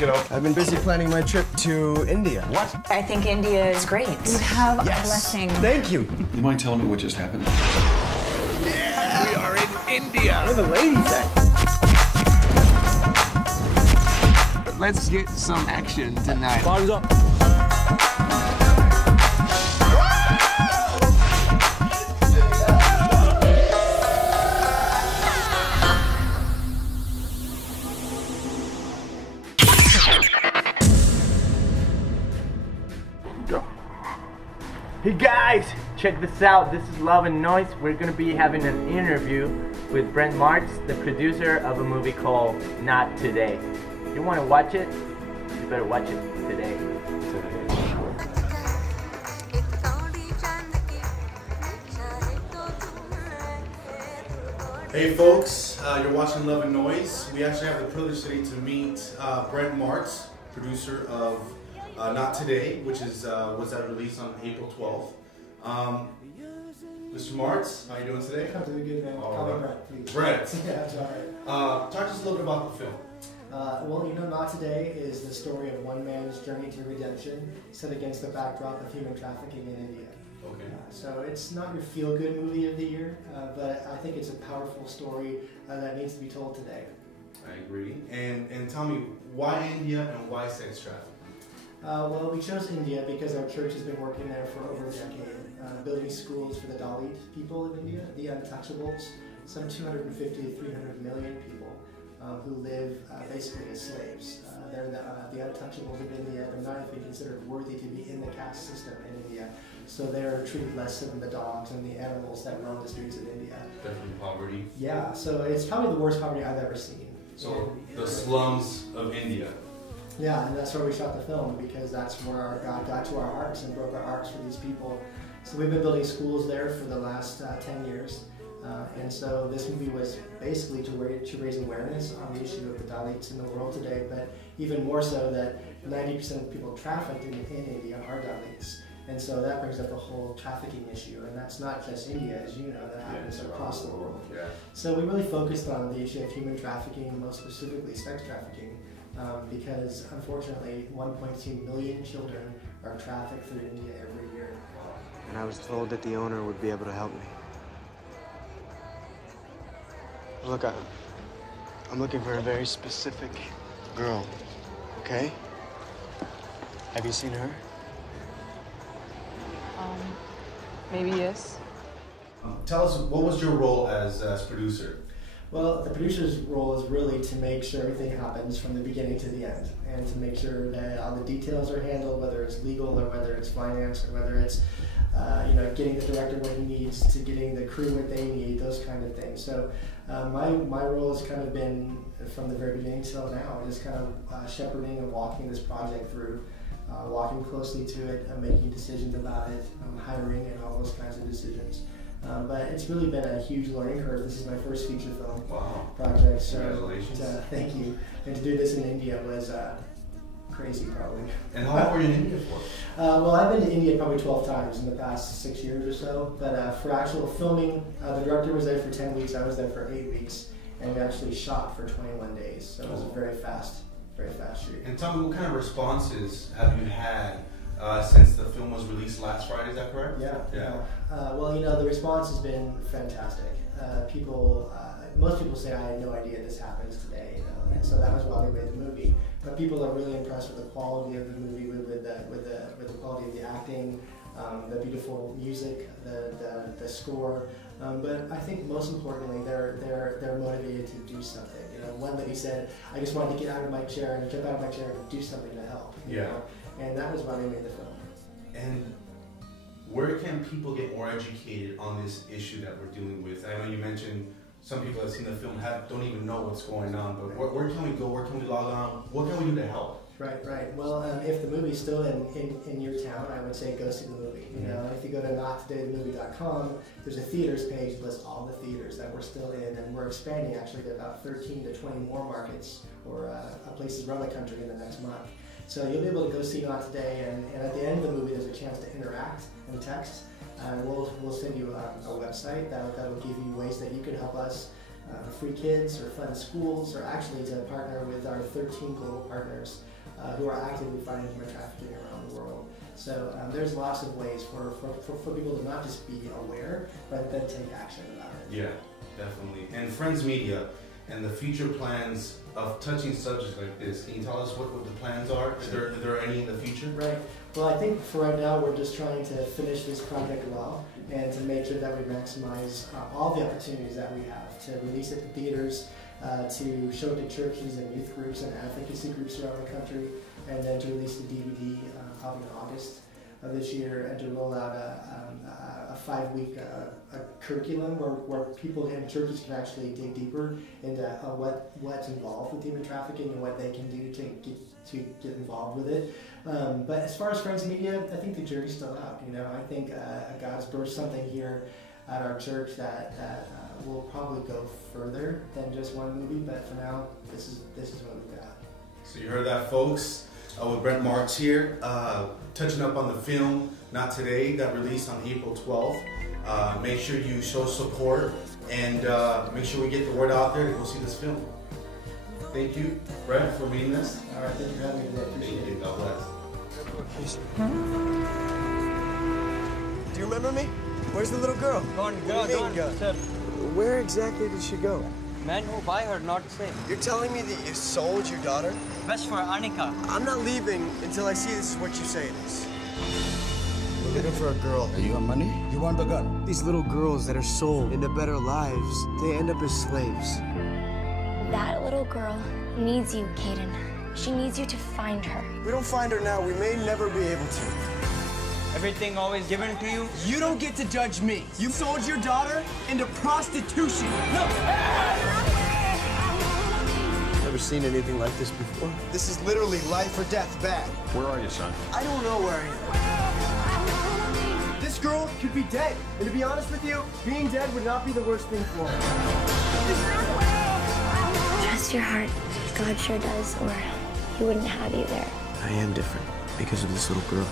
kiddo. I've been busy planning my trip to India. What? I think India is great. You have a blessing. Thank you. You mind telling me what just happened? Yeah! We are in India. Where the ladies at? Let's get some action tonight. Bottoms up. Hey guys, check this out. This is Love&Noise. We're gonna be having an interview with Brent Martz, the producer of a movie called Not Today. You wanna watch it? You better watch it today. Hey folks, you're watching Love&Noise. We actually have the privilege today to meet Brent Martz, producer of Not Today, which is was that released on April 12th. Mr. Martz, how are you doing today? I'm doing good, man. Call me Brent, please. Brent. Yeah, that's all right. Talk to us a little bit about the film. Well, you know, Not Today is the story of one man's journey to redemption set against the backdrop of human trafficking in India. Okay. So it's not your feel-good movie of the year, but I think it's a powerful story that needs to be told today. I agree. And tell me, why India and why sex trafficking? Well, we chose India because our church has been working there for over a decade, building schools for the Dalit people of India, the untouchables, some 250 to 300 million people who live basically as slaves. They're the untouchables of India. They're not even considered worthy to be in the caste system in India. So they're treated less than the dogs and the animals that roam the streets of India. Definitely poverty. Yeah, so it's probably the worst poverty I've ever seen. So the slums of India. Yeah, and that's where we shot the film, because that's where our God got to our hearts and broke our hearts for these people. So we've been building schools there for the last 10 years. And so this movie was basically to raise awareness on the issue of the Dalits in the world today, but even more so that 90% of the people trafficked in India are Dalits. And so that brings up the whole trafficking issue, and that's not just India, as you know, that happens across the world. Yeah. So we really focused on the issue of human trafficking, most specifically sex trafficking, because unfortunately 1.2 million children are trafficked through India every year. And I was told that the owner would be able to help me. Look, I'm looking for a very specific girl, okay? Have you seen her? Maybe yes. Tell us, what was your role as producer? Well, the producer's role is really to make sure everything happens from the beginning to the end, and to make sure that all the details are handled, whether it's legal or whether it's finance or whether it's you know, getting the director what he needs, to getting the crew what they need, those kind of things. So my role has kind of been, from the very beginning till now, just kind of shepherding and walking this project through, walking closely to it, making decisions about it, hiring and all those kinds of decisions. But it's really been a huge learning curve. This is my first feature film project. So congratulations. Thank you. And to do this in India was crazy, probably. And how long were you in India for? Well, I've been to India probably 12 times in the past 6 years or so. But for actual filming, the director was there for 10 weeks. I was there for 8 weeks. And we actually shot for 21 days. So it was a very fast shoot. And tell me, what kind of responses have you had since the film was released last Friday? Is that correct? Yeah. Well, you know, the response has been fantastic. Most people say, I had no idea this happens today, you know, and so that was why we made the movie. But people are really impressed with the quality of the movie, with the quality of the acting, the beautiful music, the score. But I think most importantly, they're motivated to do something. You know, one lady said, I just wanted to get out of my chair and jump out of my chair and do something to help. You know? And that was why we made the film. And where can people get more educated on this issue that we're dealing with? I know you mentioned some people have seen the film don't even know what's going on, but where can we go? Where can we log on? What can we do to help? Right. Well, if the movie's still in your town, I would say go see the movie. You know, if you go to nottodaythemovie.com, there's a theaters page that lists all the theaters that we're still in, and we're expanding actually to about 13 to 20 more markets or places around the country in the next month. So you'll be able to go see Not Today, and at the end of the movie, there's a chance to interact and text. We'll send you a website that'll give you ways that you can help us free kids or fund schools, or actually to partner with our 13 global partners who are actively fighting human trafficking around the world. So there's lots of ways for people to not just be aware, but then take action about it. Yeah, definitely. And Friends Media and the future plans of touching subjects like this, can you tell us what the plans are? Is there any in the future? Right. Well, I think for right now we're just trying to finish this project well and to make sure that we maximize all the opportunities that we have to release it to theaters, to show it to churches and youth groups and advocacy groups around the country, and then to release the DVD probably in August of this year, and to roll out a 5-week curriculum where people in churches can actually dig deeper into what's involved with human trafficking and what they can do to get involved with it. But as far as Friends Media, I think the jury's still out. You know, I think God's birthed something here at our church that will probably go further than just one movie. But for now, this is what we've got. So you heard that, folks, with Brent Martz here, touching up on the film Not Today that released on April 12th. Make sure you show support and make sure we get the word out there to go see this film. Thank you, Brent, for reading this. All right, thank you for having me today. Appreciate it. God bless. Do you remember me? Where's the little girl? Sir. Where exactly did she go? Man who buy her not safe. You're telling me that you sold your daughter? Best for Anika. I'm not leaving until I see this is what you say it is. We're looking for a girl. You want money? You want the gun? These little girls that are sold into better lives, they end up as slaves. That little girl needs you, Caden. She needs you to find her. If we don't find her now, we may never be able to. Everything always given to you. You don't get to judge me. You sold your daughter into prostitution. No! Never seen anything like this before. This is literally life or death bad. Where are you, son? I don't know where I am. This girl could be dead. And to be honest with you, being dead would not be the worst thing for her. Trust your heart. God sure does, or he wouldn't have you there. I am different because of this little girl.